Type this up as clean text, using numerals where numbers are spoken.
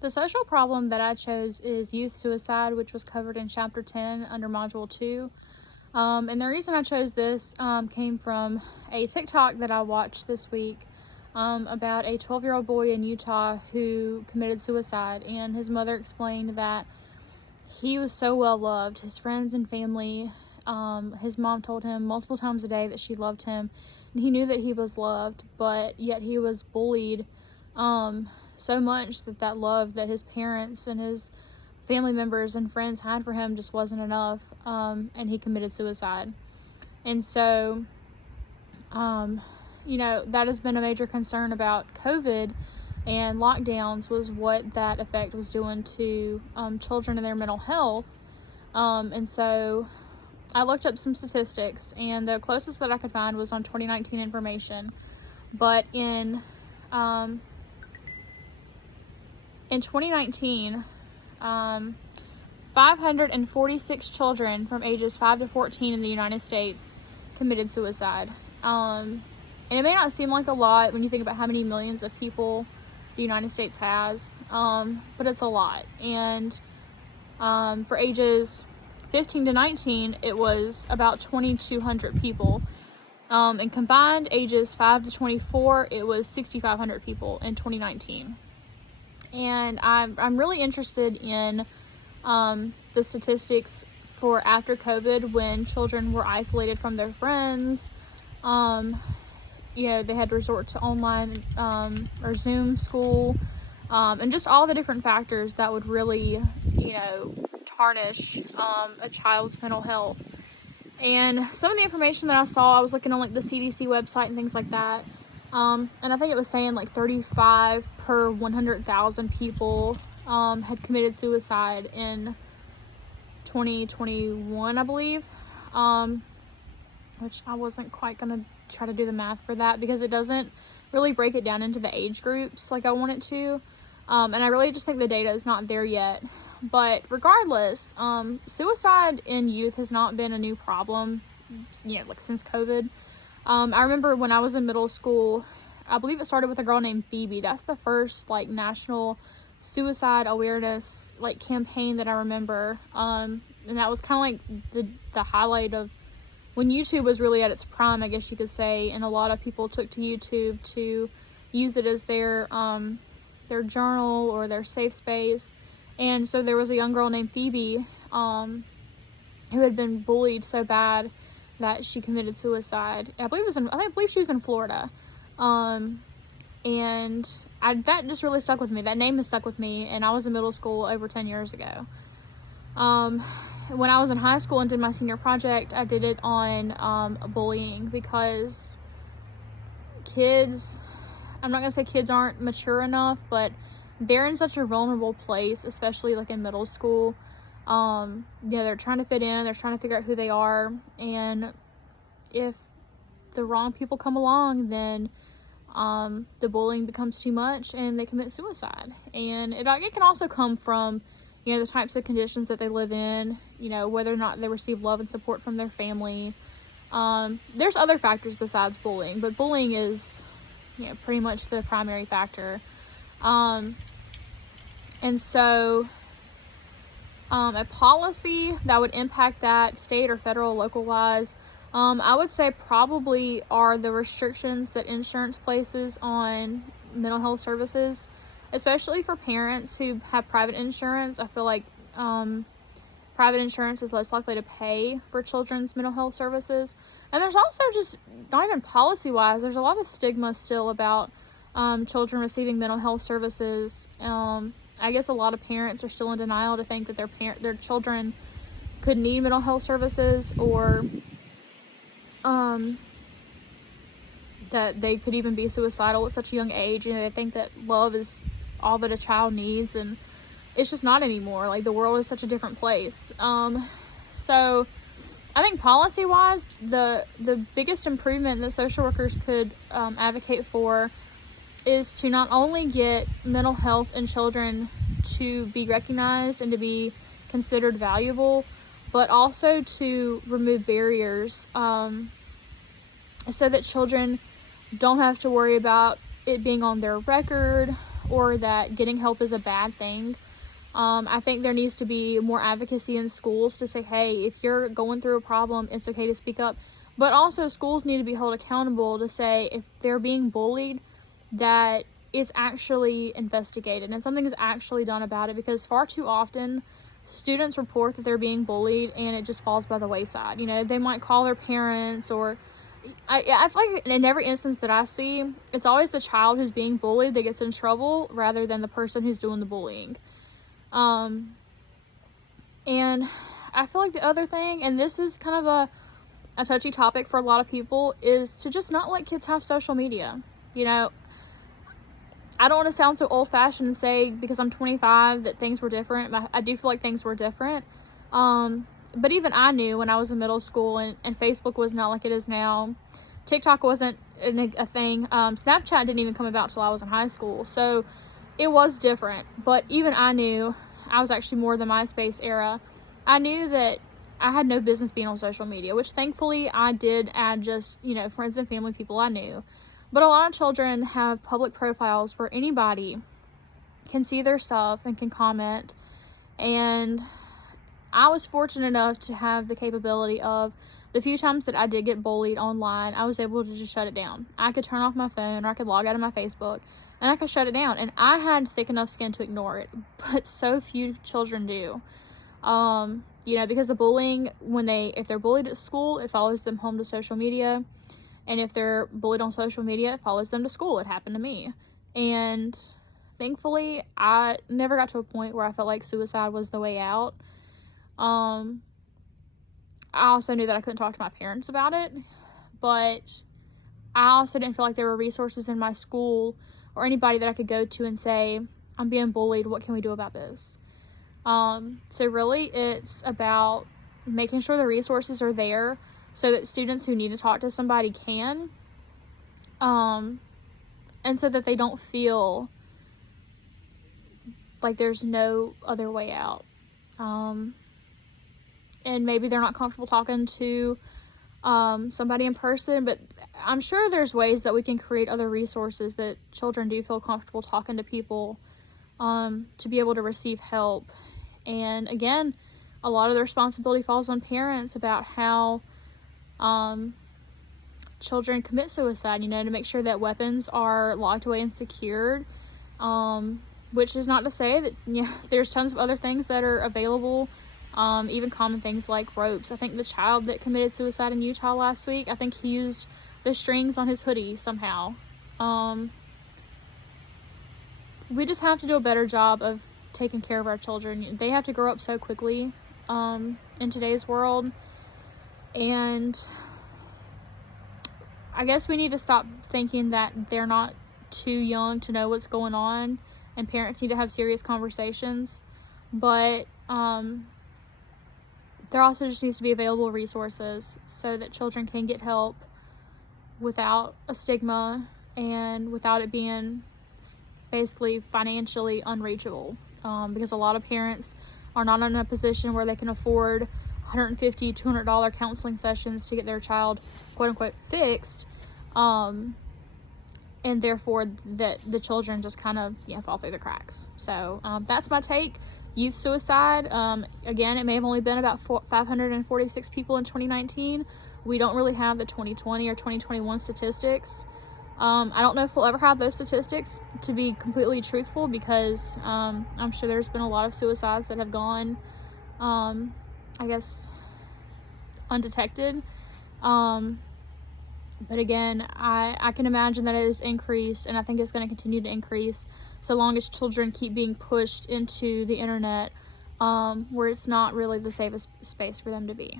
The social problem that I chose is youth suicide, which was covered in Chapter 10 under Module 2. And the reason I chose this came from a TikTok that I watched this week about a 12-year-old boy in Utah who committed suicide. And his mother explained that he was so well loved. His friends and family, his mom told him multiple times a day that she loved him. And he knew that he was loved, but yet he was bullied so much that love that his parents and his family members and friends had for him just wasn't enough, and he committed suicide. And so, that has been a major concern about COVID and lockdowns, was what that effect was doing to children and their mental health. And so I looked up some statistics, and the closest that I could find was on 2019 information. But in 2019, 546 children from ages 5 to 14 in the United States committed suicide. And it may not seem like a lot when you think about how many millions of people the United States has, but it's a lot. And for ages 15 to 19, it was about 2,200 people. And combined ages 5 to 24, it was 6,500 people in 2019. And I'm really interested in the statistics for after COVID, when children were isolated from their friends. They had to resort to online or Zoom school, and just all the different factors that would really, tarnish a child's mental health. And some of the information that I saw, I was looking on the CDC website and things like that. And I think it was saying 35 per 100,000 people had committed suicide in 2021, I believe. Which I wasn't quite going to try to do the math for that, because it doesn't really break it down into the age groups like I want it to. And I really just think the data is not there yet. But regardless, suicide in youth has not been a new problem, since COVID. I remember when I was in middle school, I believe it started with a girl named Phoebe. That's the first national suicide awareness campaign that I remember. And that was kind of the highlight of when YouTube was really at its prime, I guess you could say. And a lot of people took to YouTube to use it as their journal or their safe space. And so there was a young girl named Phoebe who had been bullied so bad that she committed suicide. I believe she was in Florida. And that just really stuck with me. That name has stuck with me, and I was in middle school over 10 years ago. When I was in high school and did my senior project, I did it on bullying, because kids, I'm not going to say kids aren't mature enough, but they're in such a vulnerable place, especially in middle school. They're trying to fit in, they're trying to figure out who they are, and if the wrong people come along, then the bullying becomes too much and they commit suicide. And it can also come from the types of conditions that they live in, whether or not they receive love and support from their family. There's other factors besides bullying, but bullying is pretty much the primary factor. And so a policy that would impact that, state or federal, local wise, I would say probably are the restrictions that insurance places on mental health services, especially for parents who have private insurance. I feel like private insurance is less likely to pay for children's mental health services. And there's also just, not even policy wise, there's a lot of stigma still about children receiving mental health services. I guess a lot of parents are still in denial to think that their children could need mental health services, or that they could even be suicidal at such a young age. They think that love is all that a child needs, and it's just not anymore. The world is such a different place. So I think policy wise, the biggest improvement that social workers could advocate for is to not only get mental health in children to be recognized and to be considered valuable, but also to remove barriers so that children don't have to worry about it being on their record or that getting help is a bad thing. I think there needs to be more advocacy in schools to say, hey, if you're going through a problem, it's okay to speak up. But also schools need to be held accountable to say if they're being bullied, that it's actually investigated and something is actually done about it, because far too often students report that they're being bullied and it just falls by the wayside. You know, they might call their parents, or I feel like in every instance that I see, it's always the child who's being bullied that gets in trouble rather than the person who's doing the bullying. And I feel like the other thing, and this is kind of a touchy topic for a lot of people, is to just not let kids have social media. You know, I don't want to sound so old-fashioned and say because I'm 25 that things were different. I do feel like things were different. But even I knew when I was in middle school and Facebook was not like it is now. TikTok wasn't a thing. Snapchat didn't even come about till I was in high school. So it was different. But even I knew, I was actually more the MySpace era. I knew that I had no business being on social media, which thankfully I did add just, you know, friends and family, people I knew. But a lot of children have public profiles where anybody can see their stuff and can comment. And I was fortunate enough to have the capability of, the few times that I did get bullied online, I was able to just shut it down. I could turn off my phone, or I could log out of my Facebook, and I could shut it down. And I had thick enough skin to ignore it, but so few children do. You know, because the bullying, if they're bullied at school, it follows them home to social media. And if they're bullied on social media, it follows them to school. It happened to me. And thankfully, I never got to a point where I felt like suicide was the way out. I also knew that I couldn't talk to my parents about it. But I also didn't feel like there were resources in my school or anybody that I could go to and say, I'm being bullied. What can we do about this? So really it's about making sure the resources are there so that students who need to talk to somebody can, and so that they don't feel like there's no other way out. And maybe they're not comfortable talking to somebody in person, but I'm sure there's ways that we can create other resources that children do feel comfortable talking to people, to be able to receive help. And again, a lot of the responsibility falls on parents about how children commit suicide, you know, to make sure that weapons are locked away and secured, which is not to say that, you know, there's tons of other things that are available, even common things like ropes. I think the child that committed suicide in Utah last week, I think he used the strings on his hoodie somehow. We just have to do a better job of taking care of our children. They have to grow up so quickly in today's world, and I guess we need to stop thinking that they're not too young to know what's going on, and parents need to have serious conversations. But there also just needs to be available resources so that children can get help without a stigma and without it being basically financially unreachable. Because a lot of parents are not in a position where they can afford $150, $200 counseling sessions to get their child quote unquote fixed, and therefore that the children just kind of, you know, fall through the cracks. So that's my take. Youth suicide, again, it may have only been about 546 people in 2019. We don't really have the 2020 or 2021 statistics. I don't know if we'll ever have those statistics, to be completely truthful, because I'm sure there's been a lot of suicides that have gone, I guess, undetected. But again, I can imagine that it has increased, and I think it's going to continue to increase so long as children keep being pushed into the internet, where it's not really the safest space for them to be.